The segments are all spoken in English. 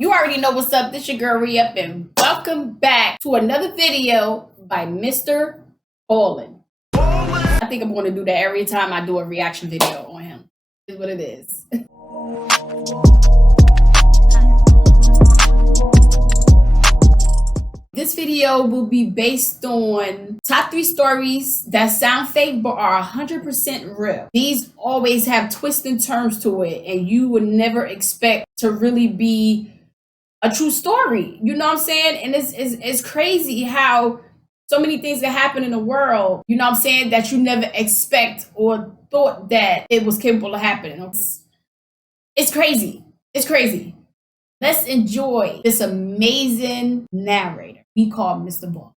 You already know what's up. This your girl Re-Up, and welcome back to another video by Mr. Ballin. I think I'm going to do that every time I do a reaction video on him. Is what it is. This video will be based on top 3 stories that sound fake but are 100% real. These always have twists and turns to it, and you would never expect to really be a true story. You know what I'm saying? And it's crazy how so many things that happen in the world, you know what I'm saying, that you never expect or thought that it was capable of happening. It's crazy. It's crazy. Let's enjoy this amazing narrator we call Mr. Ball.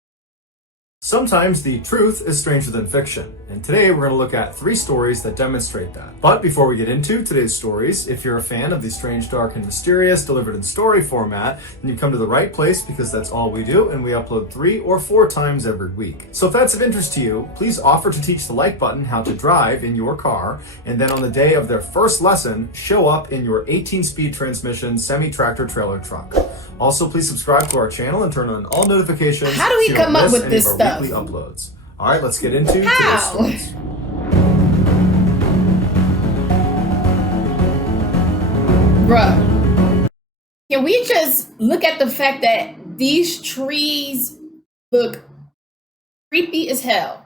Sometimes the truth is stranger than fiction, and today we're going to look at 3 stories that demonstrate that. But before we get into today's stories, if you're a fan of the strange, dark, and mysterious delivered in story format, then you've come to the right place because that's all we do, and we upload 3 or 4 times every week. So if that's of interest to you, please offer to teach the like button how to drive in your car, and then on the day of their first lesson, show up in your 18-speed transmission semi-tractor trailer truck. Also, please subscribe to our channel and turn on all notifications. How do we come up with this stuff? Weekly uploads. All right, let's get into today's stories. Bruh, can we just look at the fact that these trees look creepy as hell?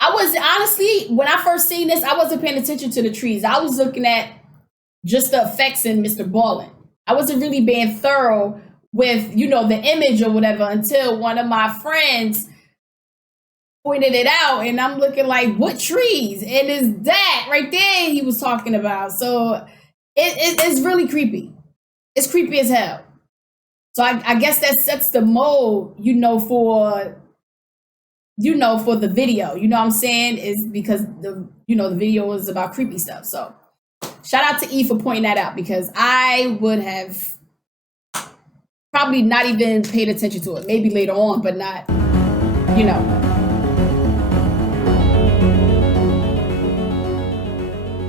I was honestly, when I first seen this, I wasn't paying attention to the trees. I was looking at just the effects in Mr. Ballin. I wasn't really being thorough with, you know, the image or whatever until one of my friends pointed it out, and I'm looking like, what trees? And it's that right there he was talking about. So it's really creepy. It's creepy as hell. So I guess that sets the mold, you know, for the video. You know what I'm saying? Is because the video is about creepy stuff. So shout out to E for pointing that out, because I would have probably not even paid attention to it. Maybe later on, but not, you know.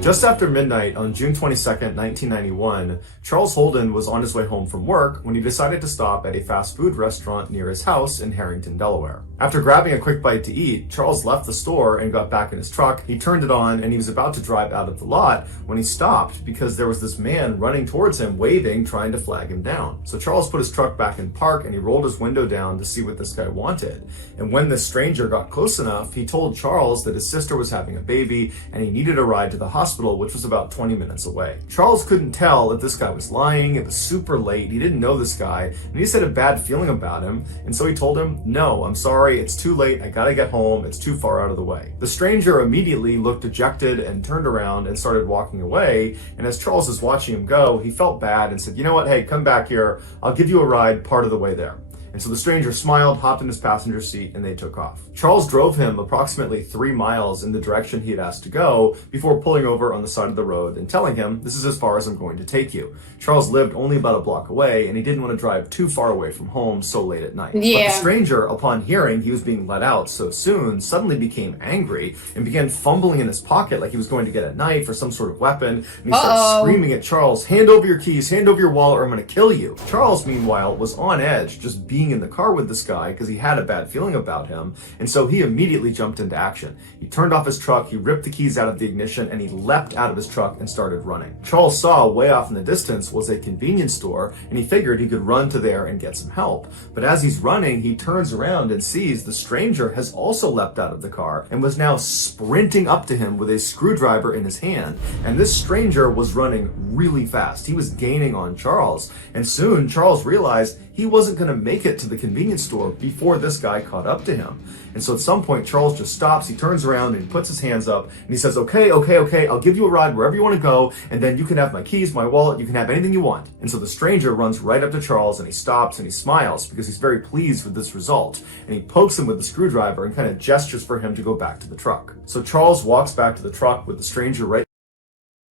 Just after midnight on June 22nd, 1991, Charles Holden was on his way home from work when he decided to stop at a fast food restaurant near his house in Harrington, Delaware. After grabbing a quick bite to eat, Charles left the store and got back in his truck. He turned it on and he was about to drive out of the lot when he stopped because there was this man running towards him, waving, trying to flag him down. So Charles put his truck back in park and he rolled his window down to see what this guy wanted. And when this stranger got close enough, he told Charles that his sister was having a baby and he needed a ride to the hospital, which was about 20 minutes away. Charles couldn't tell if this guy was lying. It was super late. He didn't know this guy, and he just had a bad feeling about him. And so he told him, "No, I'm sorry. It's too late. I gotta get home. It's too far out of the way." The stranger immediately looked dejected and turned around and started walking away. And as Charles was watching him go, he felt bad and said, "You know what? Hey, come back here. I'll give you a ride part of the way there." And so the stranger smiled, hopped in his passenger seat, and they took off. Charles drove him approximately 3 miles in the direction he had asked to go before pulling over on the side of the road and telling him, "This is as far as I'm going to take you." Charles lived only about a block away, and he didn't want to drive too far away from home so late at night. Yeah. But the stranger, upon hearing he was being let out so soon, suddenly became angry and began fumbling in his pocket like he was going to get a knife or some sort of weapon. And he started screaming at Charles, "Hand over your keys, hand over your wallet, or I'm going to kill you." Charles, meanwhile, was on edge, just being in the car with this guy because he had a bad feeling about him, and so he immediately jumped into action. He turned off his truck, he ripped the keys out of the ignition, and he leapt out of his truck and started running. Charles saw way off in the distance was a convenience store, and he figured he could run to there and get some help. But as he's running, he turns around and sees the stranger has also leapt out of the car and was now sprinting up to him with a screwdriver in his hand. And this stranger was running really fast. He was gaining on Charles, and soon Charles realized he wasn't going to make it to the convenience store before this guy caught up to him. And so at some point, Charles just stops, he turns around and he puts his hands up and he says, okay, I'll give you a ride wherever you want to go, and then you can have my keys, my wallet, you can have anything you want. And so the stranger runs right up to Charles and he stops and he smiles because he's very pleased with this result. And he pokes him with the screwdriver and kind of gestures for him to go back to the truck. So Charles walks back to the truck with the stranger right.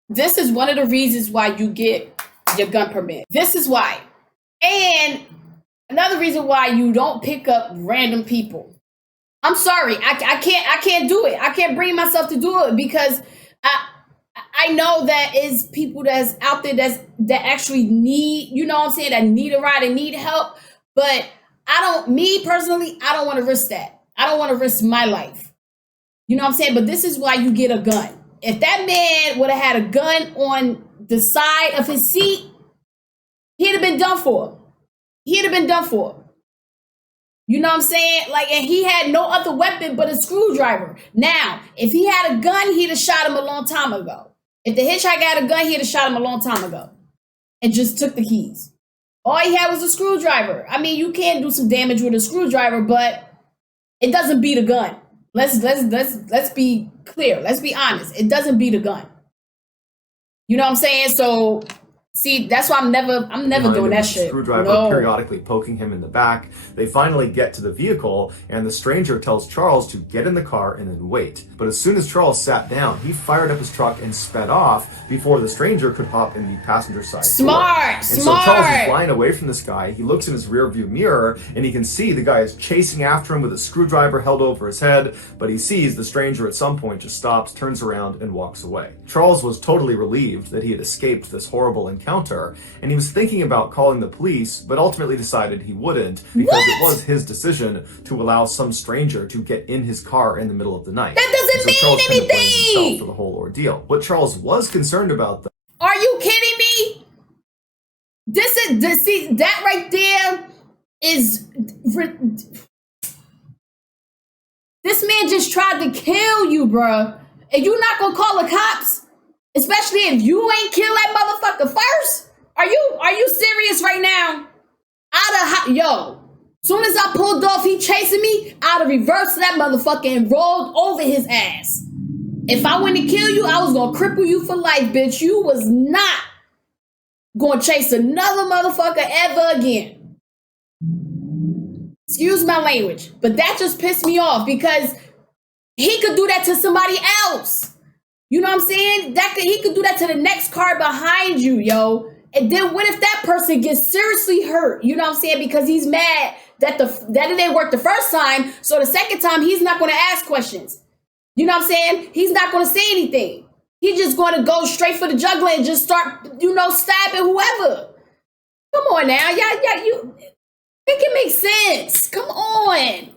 This is one of the reasons why you get your gun permit. This is why. And another reason why you don't pick up random people. I'm sorry, I can't do it. I can't bring myself to do it because I know that is people that's out there that actually need, you know what I'm saying, that need a ride and need help. But me personally, I don't want to risk that. I don't want to risk my life. You know what I'm saying? But this is why you get a gun. If that man would have had a gun on the side of his seat, he'd have been done for. He'd have been done for. You know what I'm saying? Like, and he had no other weapon but a screwdriver. Now, if he had a gun, he'd have shot him a long time ago. If the hitchhiker had a gun, he'd have shot him a long time ago and just took the keys. All he had was a screwdriver. I mean, you can do some damage with a screwdriver, but it doesn't beat a gun. Let's be clear. Let's be honest. It doesn't beat a gun. You know what I'm saying? So, see, that's why I'm never doing that shit. Screwdriver periodically poking him in the back. They finally get to the vehicle, and the stranger tells Charles to get in the car and then wait. But as soon as Charles sat down, he fired up his truck and sped off before the stranger could hop in the passenger side door. And so Charles is flying away from this guy. He looks in his rearview mirror, and he can see the guy is chasing after him with a screwdriver held over his head. But he sees the stranger at some point just stops, turns around, and walks away. Charles was totally relieved that he had escaped this horrible encounter, and he was thinking about calling the police, but ultimately decided he wouldn't because it was his decision to allow some stranger to get in his car in the middle of the night. That doesn't mean Charles anything. Kind of blamed himself for the whole ordeal. What Charles was concerned about, though. Are you kidding me? See, that right there is. This man just tried to kill you, bruh, and you not gonna call the cops? Especially if you ain't kill that motherfucker first. Are you serious right now? Soon as I pulled off, he chasing me. I'd have reversed that motherfucker and rolled over his ass. If I went to kill you, I was gonna cripple you for life, bitch. You was not gonna chase another motherfucker ever again. Excuse my language, but that just pissed me off because he could do that to somebody else. You know what I'm saying? He could do that to the next car behind you, yo. And then what if that person gets seriously hurt? You know what I'm saying? Because he's mad that it didn't work the first time. So the second time, he's not going to ask questions. You know what I'm saying? He's not going to say anything. He's just going to go straight for the jugular and just start, stabbing whoever. Come on now. You make it make sense. Come on.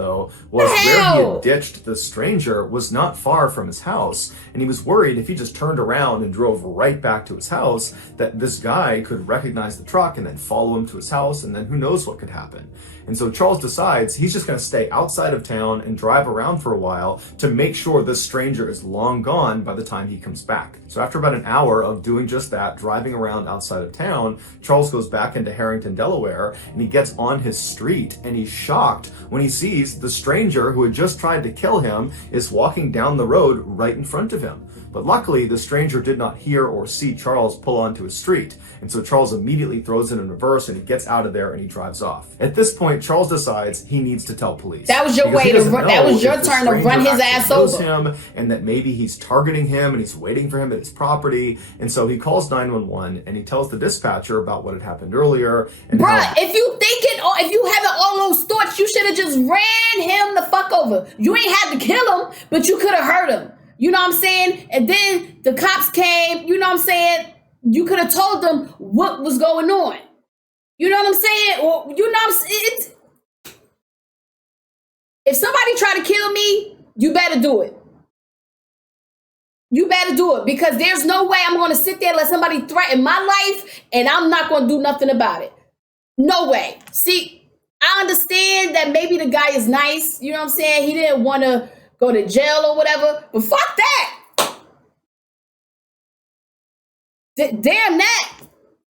Was where he had ditched the stranger was not far from his house, and he was worried if he just turned around and drove right back to his house that this guy could recognize the truck and then follow him to his house, and then who knows what could happen. And so Charles decides he's just going to stay outside of town and drive around for a while to make sure this stranger is long gone by the time he comes back. So after about an hour of doing just that, driving around outside of town, Charles goes back into Harrington, Delaware, and he gets on his street, and he's shocked when he sees the stranger who had just tried to kill him is walking down the road right in front of him. But luckily, the stranger did not hear or see Charles pull onto his street, and so Charles immediately throws it in reverse and he gets out of there and he drives off. At this point, Charles decides he needs to tell police. That was your way to run. That was your turn to run his ass over. Him, and that maybe he's targeting him and he's waiting for him at his property. And so he calls 911 and he tells the dispatcher about what had happened earlier. And bruh, if you having all those thoughts, you should have just ran him the fuck over. You ain't had to kill him, but you could have hurt him. You know what I'm saying? And then the cops came, you know what I'm saying? You could have told them what was going on. You know what I'm saying? Or, you know what I'm saying? If somebody try to kill me, you better do it. You better do it, because there's no way I'm going to sit there and let somebody threaten my life and I'm not going to do nothing about it. No way. See, I understand that maybe the guy is nice. You know what I'm saying? He didn't want to go to jail or whatever, but fuck that. Damn that.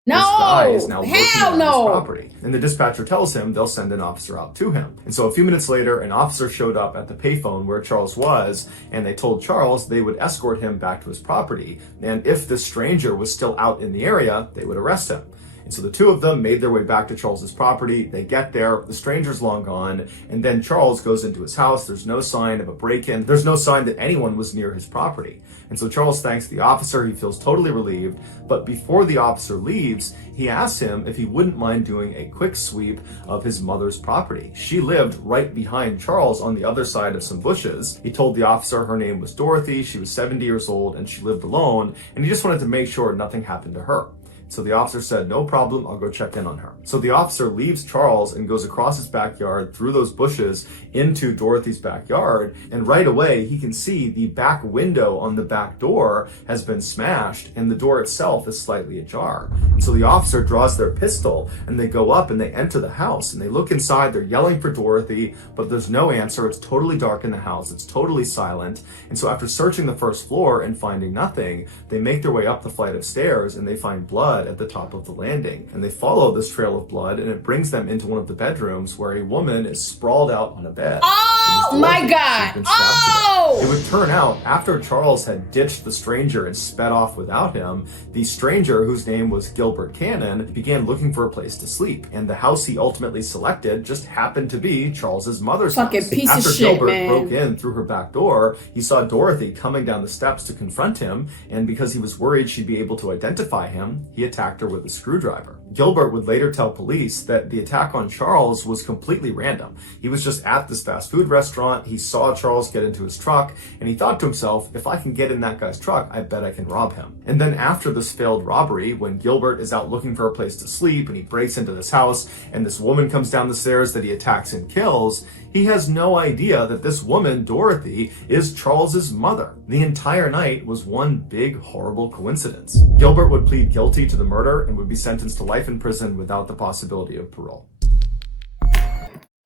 No, this guy is now hell looking at no. his property. And the dispatcher tells him they'll send an officer out to him. And so a few minutes later, an officer showed up at the payphone where Charles was, and they told Charles they would escort him back to his property. And if the stranger was still out in the area, they would arrest him. And so the two of them made their way back to Charles's property. They get there, the stranger's long gone, and then Charles goes into his house. There's no sign of a break-in. There's no sign that anyone was near his property. And so Charles thanks the officer. He feels totally relieved. But before the officer leaves, he asks him if he wouldn't mind doing a quick sweep of his mother's property. She lived right behind Charles on the other side of some bushes. He told the officer her name was Dorothy, she was 70 years old, and she lived alone, and he just wanted to make sure nothing happened to her. So the officer said, no problem, I'll go check in on her. So the officer leaves Charles and goes across his backyard through those bushes into Dorothy's backyard. And right away, he can see the back window on the back door has been smashed and the door itself is slightly ajar. And so the officer draws their pistol and they go up and they enter the house and they look inside. They're yelling for Dorothy, but there's no answer. It's totally dark in the house. It's totally silent. And so after searching the first floor and finding nothing, they make their way up the flight of stairs and they find blood at the top of the landing. And they follow this trail of blood and it brings them into one of the bedrooms where a woman is sprawled out on a bed. Oh my God. Oh! It would turn out after Charles had ditched the stranger and sped off without him, the stranger, whose name was Gilbert Cannon, began looking for a place to sleep. And the house he ultimately selected just happened to be Charles's mother's fucking house. piece After of shit, Gilbert man. broke in through her back door, he saw Dorothy coming down the steps to confront him, and because he was worried she'd be able to identify him, he attacked her with a screwdriver. Gilbert would later tell police that the attack on Charles was completely random. He was just at this fast food restaurant, he saw Charles get into his truck, and he thought to himself, if I can get in that guy's truck, I bet I can rob him. And then after this failed robbery, when Gilbert is out looking for a place to sleep and he breaks into this house and this woman comes down the stairs that he attacks and kills, he has no idea that this woman, Dorothy, is Charles's mother. The entire night was one big, horrible coincidence. Gilbert would plead guilty to the murder and would be sentenced to life in prison without the possibility of parole.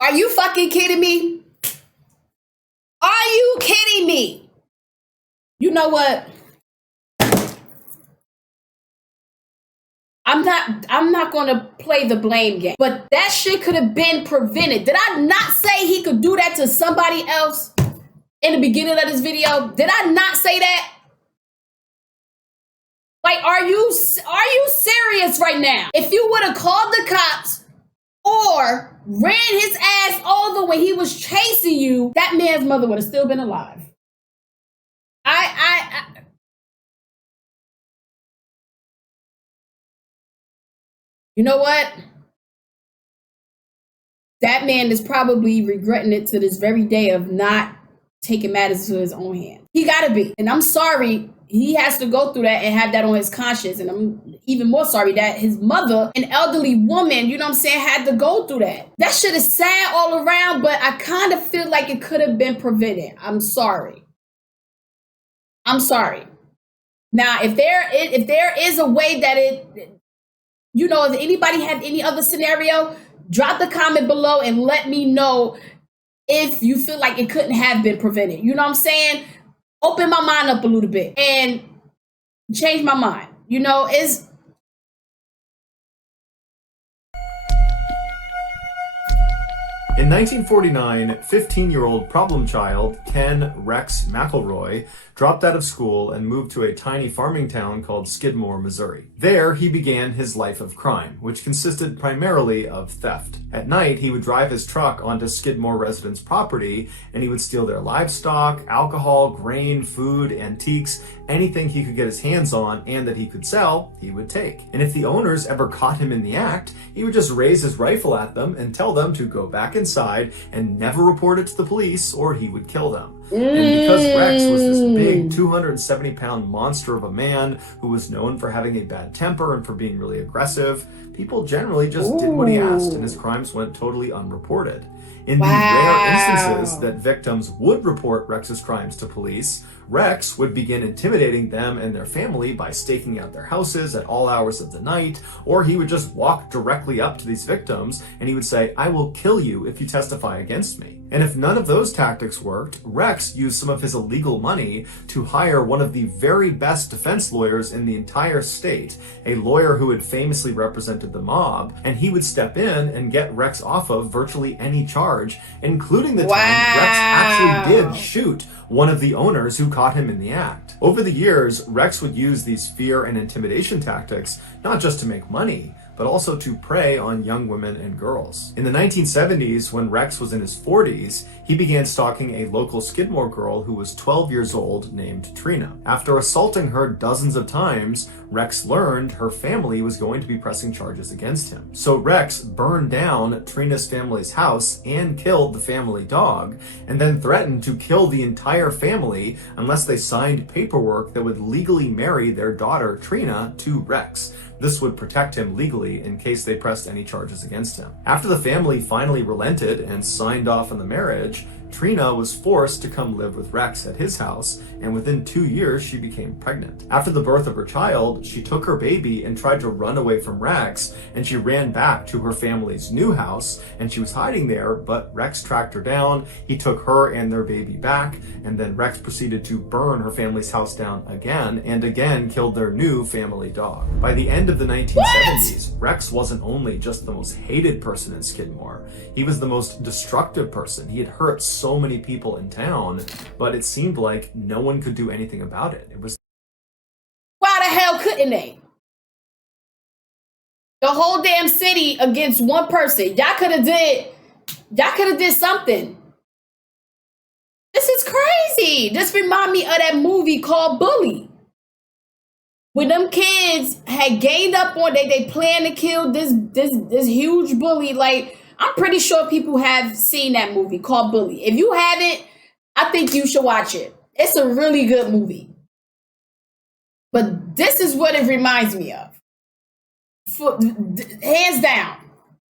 Are you fucking kidding me? Are you kidding me? You know what? I'm not gonna play the blame game, but that shit could have been prevented. Did I not say he could do that to somebody else in the beginning of this video? Did I not say that? Like, are you serious right now? If you would have called the cops or ran his ass over when he was chasing you, that man's mother would have still been alive. You know what? That man is probably regretting it to this very day of not taking matters into his own hands. He gotta be. And I'm sorry he has to go through that and have that on his conscience. And I'm even more sorry that his mother, an elderly woman, you know what I'm saying, had to go through that. That shit is sad all around, but I kind of feel like it could have been prevented. I'm sorry. I'm sorry. Now, if there is a way that it, you know, if anybody have any other scenario, drop the comment below and let me know if you feel like it couldn't have been prevented. You know what I'm saying? Open my mind up a little bit and change my mind. You know, it's... In 1949, 15-year-old problem child Ken Rex McElroy dropped out of school and moved to a tiny farming town called Skidmore, Missouri. There, he began his life of crime, which consisted primarily of theft. At night, he would drive his truck onto Skidmore residents' property, and he would steal their livestock, alcohol, grain, food, antiques, anything he could get his hands on and that he could sell, he would take. And if the owners ever caught him in the act, he would just raise his rifle at them and tell them to go back inside and never report it to the police or he would kill them. And because Rex was this big 270-pound monster of a man who was known for having a bad temper and for being really aggressive, people generally just did what he asked and his crimes went totally unreported. In the rare instances that victims would report Rex's crimes to police, Rex would begin intimidating them and their family by staking out their houses at all hours of the night, or he would just walk directly up to these victims and he would say, "I will kill you if you testify against me." And if none of those tactics worked, Rex used some of his illegal money to hire one of the very best defense lawyers in the entire state, a lawyer who had famously represented the mob, and he would step in and get Rex off of virtually any charge, including the time Rex actually did shoot one of the owners who caught him in the act. Over the years, Rex would use these fear and intimidation tactics not just to make money, but also to prey on young women and girls. In the 1970s, when Rex was in his 40s, he began stalking a local Skidmore girl who was 12 years old named Trina. After assaulting her dozens of times, Rex learned her family was going to be pressing charges against him. So Rex burned down Trina's family's house and killed the family dog, and then threatened to kill the entire family unless they signed paperwork that would legally marry their daughter Trina to Rex. This would protect him legally in case they pressed any charges against him. After the family finally relented and signed off on the marriage, Trina was forced to come live with Rex at his house, and within 2 years, she became pregnant. After the birth of her child, she took her baby and tried to run away from Rex, and she ran back to her family's new house, and she was hiding there, but Rex tracked her down. He took her and their baby back, and then Rex proceeded to burn her family's house down again, and again killed their new family dog. By the end of the 1970s, Rex wasn't only just the most hated person in Skidmore, he was the most destructive person. He had hurt so many people in town, but it seemed like no one could do anything about it. It was Why the hell couldn't they? The whole damn city against one person. Y'all could have did something. This is crazy. This remind me of that movie called Bully. When them kids had gained up on they planned to kill this huge bully. Like, I'm pretty sure people have seen that movie called Bully. If you haven't, I think you should watch it. It's a really good movie. But this is what it reminds me of. Hands down.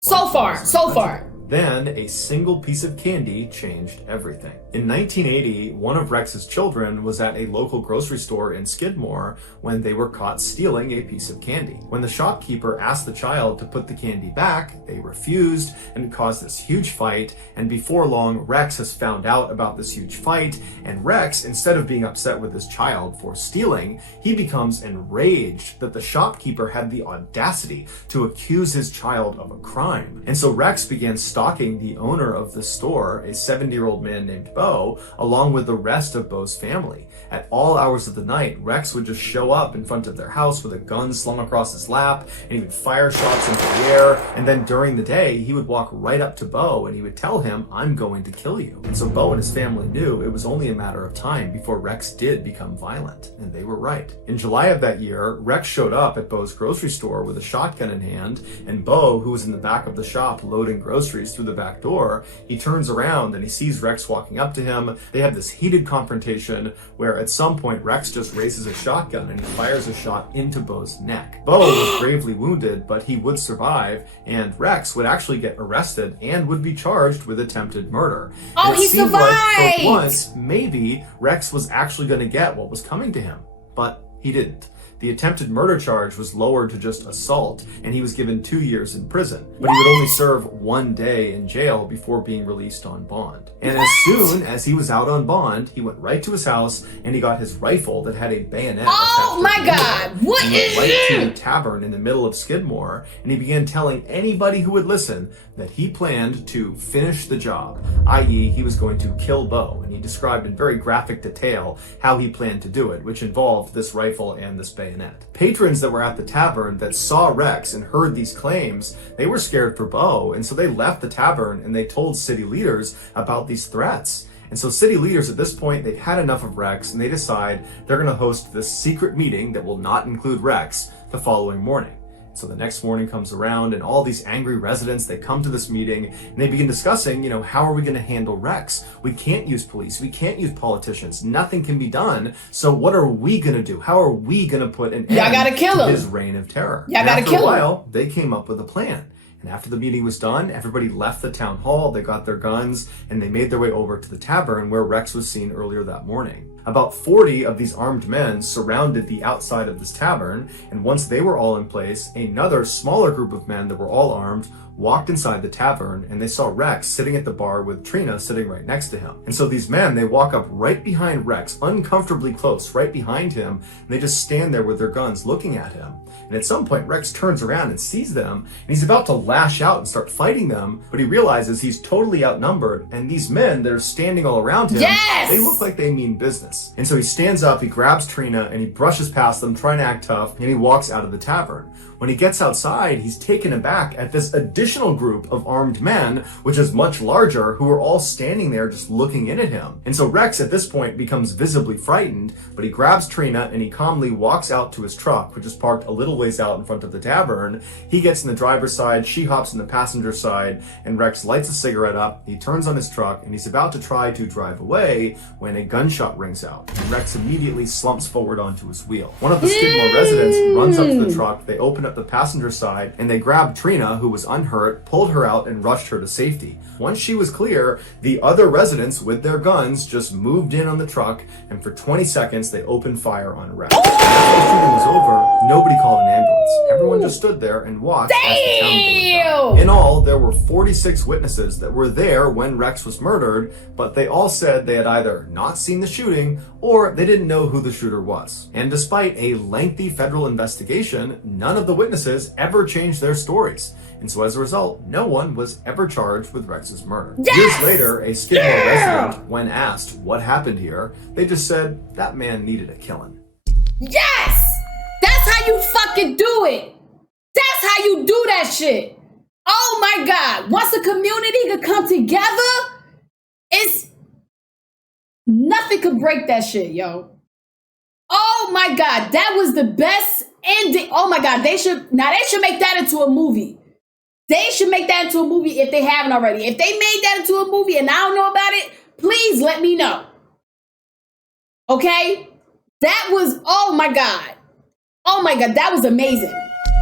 So far. Then a single piece of candy changed everything. In 1980, one of Rex's children was at a local grocery store in Skidmore when they were caught stealing a piece of candy. When the shopkeeper asked the child to put the candy back, they refused, and it caused this huge fight. And before long, Rex has found out about this huge fight, and Rex, instead of being upset with his child for stealing, he becomes enraged that the shopkeeper had the audacity to accuse his child of a crime. And so Rex began stalking the owner of the store, a 70-year-old man named Bo, along with the rest of Bo's family. At all hours of the night, Rex would just show up in front of their house with a gun slung across his lap, and he would fire shots into the air, and then during the day, he would walk right up to Bo and he would tell him, "I'm going to kill you." And so Bo and his family knew it was only a matter of time before Rex did become violent, and they were right. In July of that year, Rex showed up at Bo's grocery store with a shotgun in hand, and Bo, who was in the back of the shop loading groceries through the back door, he turns around and he sees Rex walking up to him. They have this heated confrontation where at some point Rex just raises a shotgun and he fires a shot into Bo's neck. Bo was gravely wounded, but he would survive, and Rex would actually get arrested and would be charged with attempted murder. Oh, he survived! Like for once, maybe Rex was actually going to get what was coming to him, but he didn't. The attempted murder charge was lowered to just assault, and he was given 2 years in prison. But he would only serve 1 day in jail before being released on bond. And as soon as he was out on bond, he went right to his house and he got his rifle that had a bayonet. Oh my God! What is right to a tavern in the middle of Skidmore, and he began telling anybody who would listen that he planned to finish the job, i.e. he was going to kill Bo, and he described in very graphic detail how he planned to do it, which involved this rifle and this bayonet. Patrons that were at the tavern that saw Rex and heard these claims, they were scared for Bo, and so they left the tavern and they told city leaders about these threats. And so city leaders at this point, they've had enough of Rex, and they decide they're going to host this secret meeting that will not include Rex the following morning. So the next morning comes around, and all these angry residents, they come to this meeting and they begin discussing, how are we going to handle Rex? We can't use police. We can't use politicians. Nothing can be done. So what are we going to do? How are we going to put an end to his reign of terror? After a while, they came up with a plan. And after the meeting was done, everybody left the town hall, they got their guns, and they made their way over to the tavern where Rex was seen earlier that morning. About 40 of these armed men surrounded the outside of this tavern, and once they were all in place, another smaller group of men that were all armed walked inside the tavern, and they saw Rex sitting at the bar with Trina sitting right next to him. And so these men, they walk up right behind Rex, uncomfortably close, right behind him, and they just stand there with their guns looking at him. And at some point, Rex turns around and sees them, and he's about to lash out and start fighting them, but he realizes he's totally outnumbered, and these men that are standing all around him, they look like they mean business. And so he stands up, he grabs Trina, and he brushes past them, trying to act tough, and he walks out of the tavern. When he gets outside, he's taken aback at this additional group of armed men, which is much larger, who are all standing there just looking in at him. And so Rex at this point becomes visibly frightened, but he grabs Trina and he calmly walks out to his truck, which is parked a little ways out in front of the tavern. He gets in the driver's side, she hops in the passenger side, and Rex lights a cigarette up, he turns on his truck, and he's about to try to drive away when a gunshot rings out. And Rex immediately slumps forward onto his wheel. One of the Skidmore residents runs up to the truck, they open up the passenger side, and they grab Trina, who was unhurt, pulled her out, and rushed her to safety. Once she was clear, the other residents with their guns just moved in on the truck, and for 20 seconds they opened fire on Rex. After the shooting was over, nobody called an ambulance. Everyone just stood there and watched as the town burned down. In all, there were 46 witnesses that were there when Rex was murdered, but they all said they had either not seen the shooting or they didn't know who the shooter was. And despite a lengthy federal investigation, none of the witnesses ever changed their stories. And so as a result, no one was ever charged with Rex's murder. Yes! Years later, a Skidmore resident, when asked what happened here, they just said that man needed a killing. Yes! That's how you fucking do it. That's how you do that shit. Oh my God. Once a community could come together, nothing could break that shit, yo. Oh my God. That was the best ending. Oh my God. They should make that into a movie. They should make that into a movie if they haven't already. If they made that into a movie and I don't know about it, please let me know. Okay? That was, oh my God. Oh my God, that was amazing.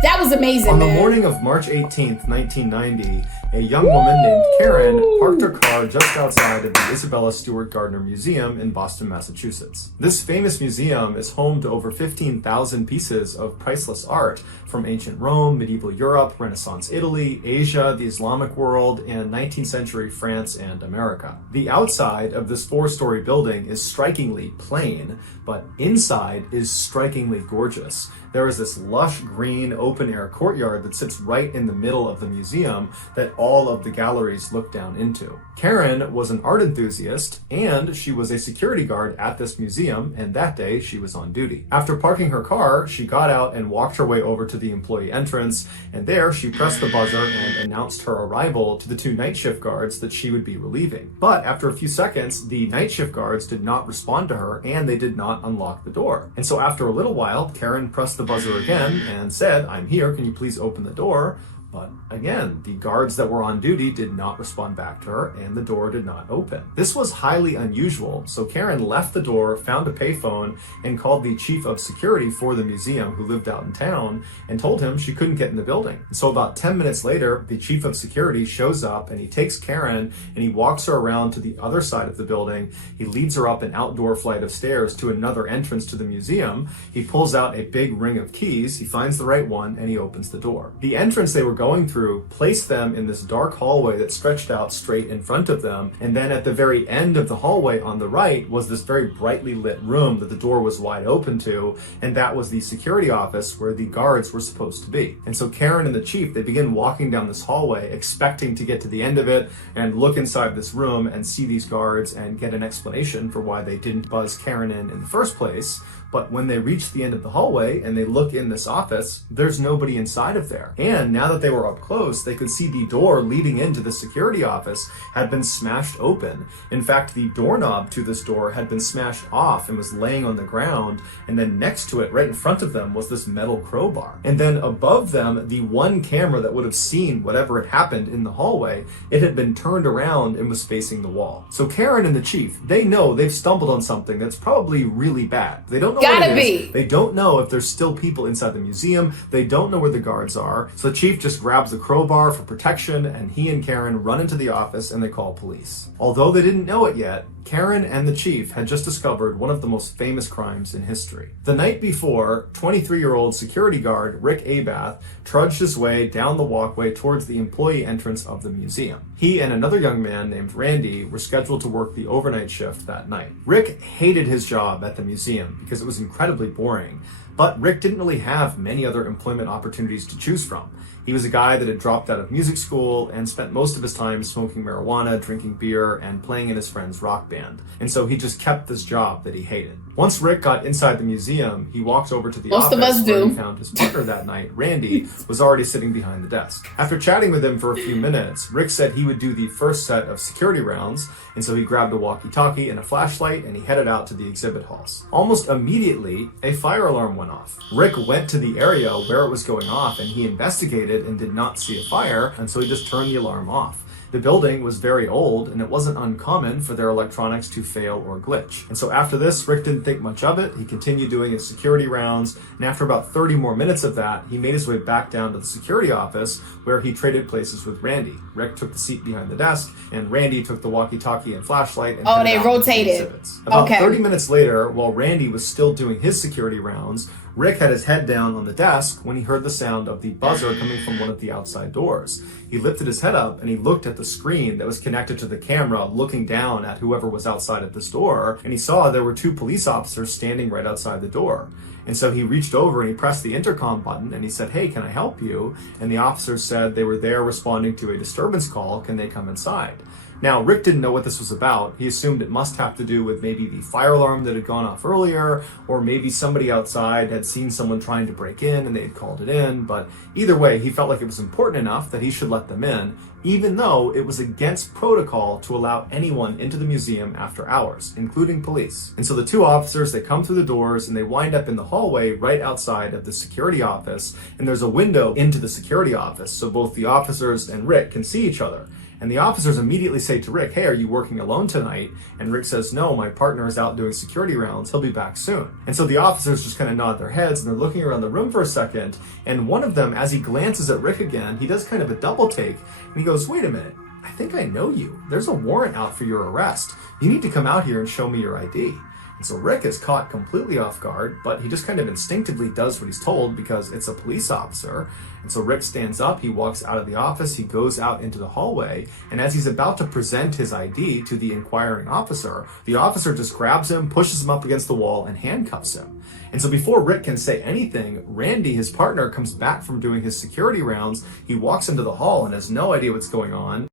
That was amazing, On man. the morning of March 18th, 1990, a young woman named Karen parked her car just outside of the Isabella Stewart Gardner Museum in Boston, Massachusetts. This famous museum is home to over 15,000 pieces of priceless art from ancient Rome, medieval Europe, Renaissance Italy, Asia, the Islamic world, and 19th century France and America. The outside of this 4-story building is strikingly plain, but inside is strikingly gorgeous. There is this lush green open-air courtyard that sits right in the middle of the museum that all of the galleries look down into. Karen was an art enthusiast, and she was a security guard at this museum, and that day she was on duty. After parking her car, she got out and walked her way over to the employee entrance, and there she pressed the buzzer and announced her arrival to the 2 night shift guards that she would be relieving. But after a few seconds, the night shift guards did not respond to her, and they did not unlock the door. And so after a little while, Karen pressed the buzzer again and said, "I'm here, can you please open the door?" But again, the guards that were on duty did not respond back to her, and the door did not open. This was highly unusual, so Karen left the door, found a payphone, and called the chief of security for the museum, who lived out in town, and told him she couldn't get in the building. And so about 10 minutes later, the chief of security shows up, and he takes Karen, and he walks her around to the other side of the building. He leads her up an outdoor flight of stairs to another entrance to the museum. He pulls out a big ring of keys, he finds the right one, and he opens the door. The entrance they were going through placed them in this dark hallway that stretched out straight in front of them, and then at the very end of the hallway on the right was this very brightly lit room that the door was wide open to, and that was the security office where the guards were supposed to be. And so Karen and the chief, they begin walking down this hallway expecting to get to the end of it and look inside this room and see these guards and get an explanation for why they didn't buzz Karen in the first place. But when they reach the end of the hallway and they look in this office, there's nobody inside of there. And now that they were up close, they could see the door leading into the security office had been smashed open. In fact, the doorknob to this door had been smashed off and was laying on the ground. And then next to it, right in front of them, was this metal crowbar. And then above them, the one camera that would have seen whatever had happened in the hallway, it had been turned around and was facing the wall. So Karen and the chief, they know they've stumbled on something that's probably really bad. They don't know Gotta what it is. be. They don't know if there's still people inside the museum. They don't know where the guards are. So the chief just grabs the crowbar for protection, and he and Karen run into the office and they call police. Although they didn't know it yet, Karen and the chief had just discovered one of the most famous crimes in history. The night before, 23-year-old security guard Rick Abath trudged his way down the walkway towards the employee entrance of the museum. He and another young man named Randy were scheduled to work the overnight shift that night. Rick hated his job at the museum because it was incredibly boring, but Rick didn't really have many other employment opportunities to choose from. He was a guy that had dropped out of music school and spent most of his time smoking marijuana, drinking beer, and playing in his friend's rock band. And so he just kept this job that he hated. Once Rick got inside the museum, he walked over to the office where he found his partner that night, Randy, was already sitting behind the desk. After chatting with him for a few minutes, Rick said he would do the first set of security rounds, and so he grabbed a walkie-talkie and a flashlight and he headed out to the exhibit halls. Almost immediately, a fire alarm went off. Rick went to the area where it was going off and he investigated and did not see a fire, and so he just turned the alarm off. The building was very old, and it wasn't uncommon for their electronics to fail or glitch. And so after this, Rick didn't think much of it. He continued doing his security rounds, and after about 30 more minutes of that, he made his way back down to the security office where he traded places with Randy. Rick took the seat behind the desk, and Randy took the walkie-talkie and flashlight. And they rotated. About 30 minutes later, while Randy was still doing his security rounds, Rick had his head down on the desk when he heard the sound of the buzzer coming from one of the outside doors. He lifted his head up and he looked at the screen that was connected to the camera, looking down at whoever was outside at this door, and he saw there were 2 police officers standing right outside the door. And so he reached over and he pressed the intercom button and he said, "Hey, can I help you?" And the officers said they were there responding to a disturbance call. Can they come inside? Now, Rick didn't know what this was about. He assumed it must have to do with maybe the fire alarm that had gone off earlier, or maybe somebody outside had seen someone trying to break in and they had called it in. But either way, he felt like it was important enough that he should let them in, even though it was against protocol to allow anyone into the museum after hours, including police. And so the 2 officers, they come through the doors and they wind up in the hallway right outside of the security office, and there's a window into the security office, so both the officers and Rick can see each other. And the officers immediately say to Rick, "Hey, are you working alone tonight?" And Rick says, "No, my partner is out doing security rounds. He'll be back soon." And so the officers just kind of nod their heads and they're looking around the room for a second. And one of them, as he glances at Rick again, he does kind of a double take and he goes, "Wait a minute, I think I know you. There's a warrant out for your arrest. You need to come out here and show me your ID." And so Rick is caught completely off guard, but he just kind of instinctively does what he's told because it's a police officer. And so Rick stands up, he walks out of the office, he goes out into the hallway, and as he's about to present his ID to the inquiring officer, the officer just grabs him, pushes him up against the wall, and handcuffs him. And so before Rick can say anything, Randy, his partner, comes back from doing his security rounds. He walks into the hall and has no idea what's going on.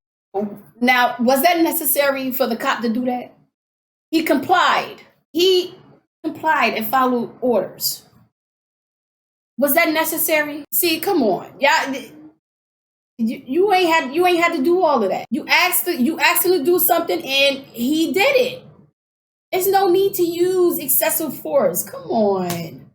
Now, was that necessary for the cop to do that? He complied. He complied and followed orders. Was that necessary? See, come on, yeah. You ain't had to do all of that. You asked him to do something and he did it. There's no need to use excessive force. Come on.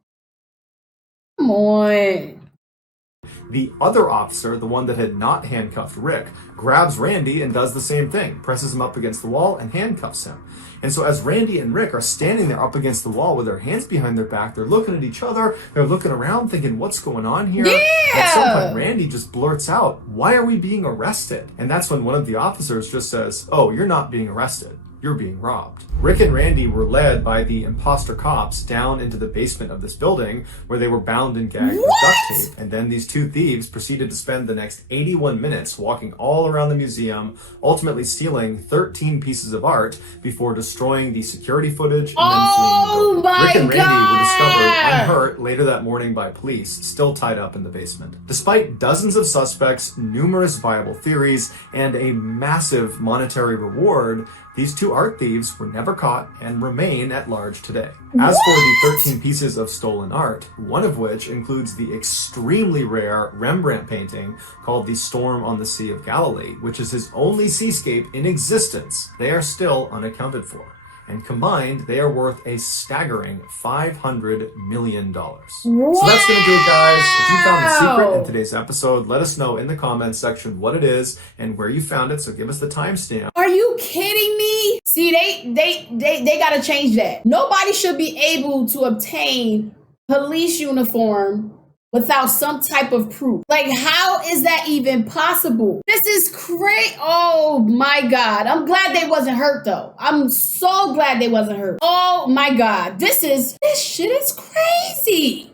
The other officer, the one that had not handcuffed Rick, grabs Randy and does the same thing, presses him up against the wall and handcuffs him. And so as Randy and Rick are standing there up against the wall with their hands behind their back, they're looking at each other, they're looking around thinking, what's going on here? Yeah. And at some point, Randy just blurts out, "Why are we being arrested?" And that's when one of the officers just says, "Oh, you're not being arrested. You're being robbed." Rick and Randy were led by the imposter cops down into the basement of this building where they were bound and gagged with duct tape. And then these 2 thieves proceeded to spend the next 81 minutes walking all around the museum, ultimately stealing 13 pieces of art before destroying the security footage and then fleeing the building. Rick and Randy were discovered unhurt later that morning by police, still tied up in the basement. Despite dozens of suspects, numerous viable theories, and a massive monetary reward, these 2 art thieves were never caught and remain at large today. As for the 13 pieces of stolen art, one of which includes the extremely rare Rembrandt painting called The Storm on the Sea of Galilee, which is his only seascape in existence, they are still unaccounted for. And combined, they are worth a staggering $500 million. Wow. So that's going to do it, guys. If you found the secret in today's episode, let us know in the comments section what it is and where you found it. So give us the timestamp. Are you kidding me? See, they got to change that. Nobody should be able to obtain police uniform without some type of proof. Like, how is that even possible? This is crazy. Oh my God. I'm glad they wasn't hurt though. I'm so glad they wasn't hurt. Oh my God. This shit is crazy.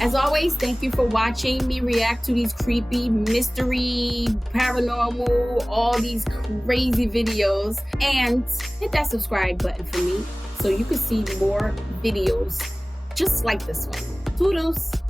As always, thank you for watching me react to these creepy, mystery, paranormal, all these crazy videos. And hit that subscribe button for me so you can see more videos just like this one. Toodles!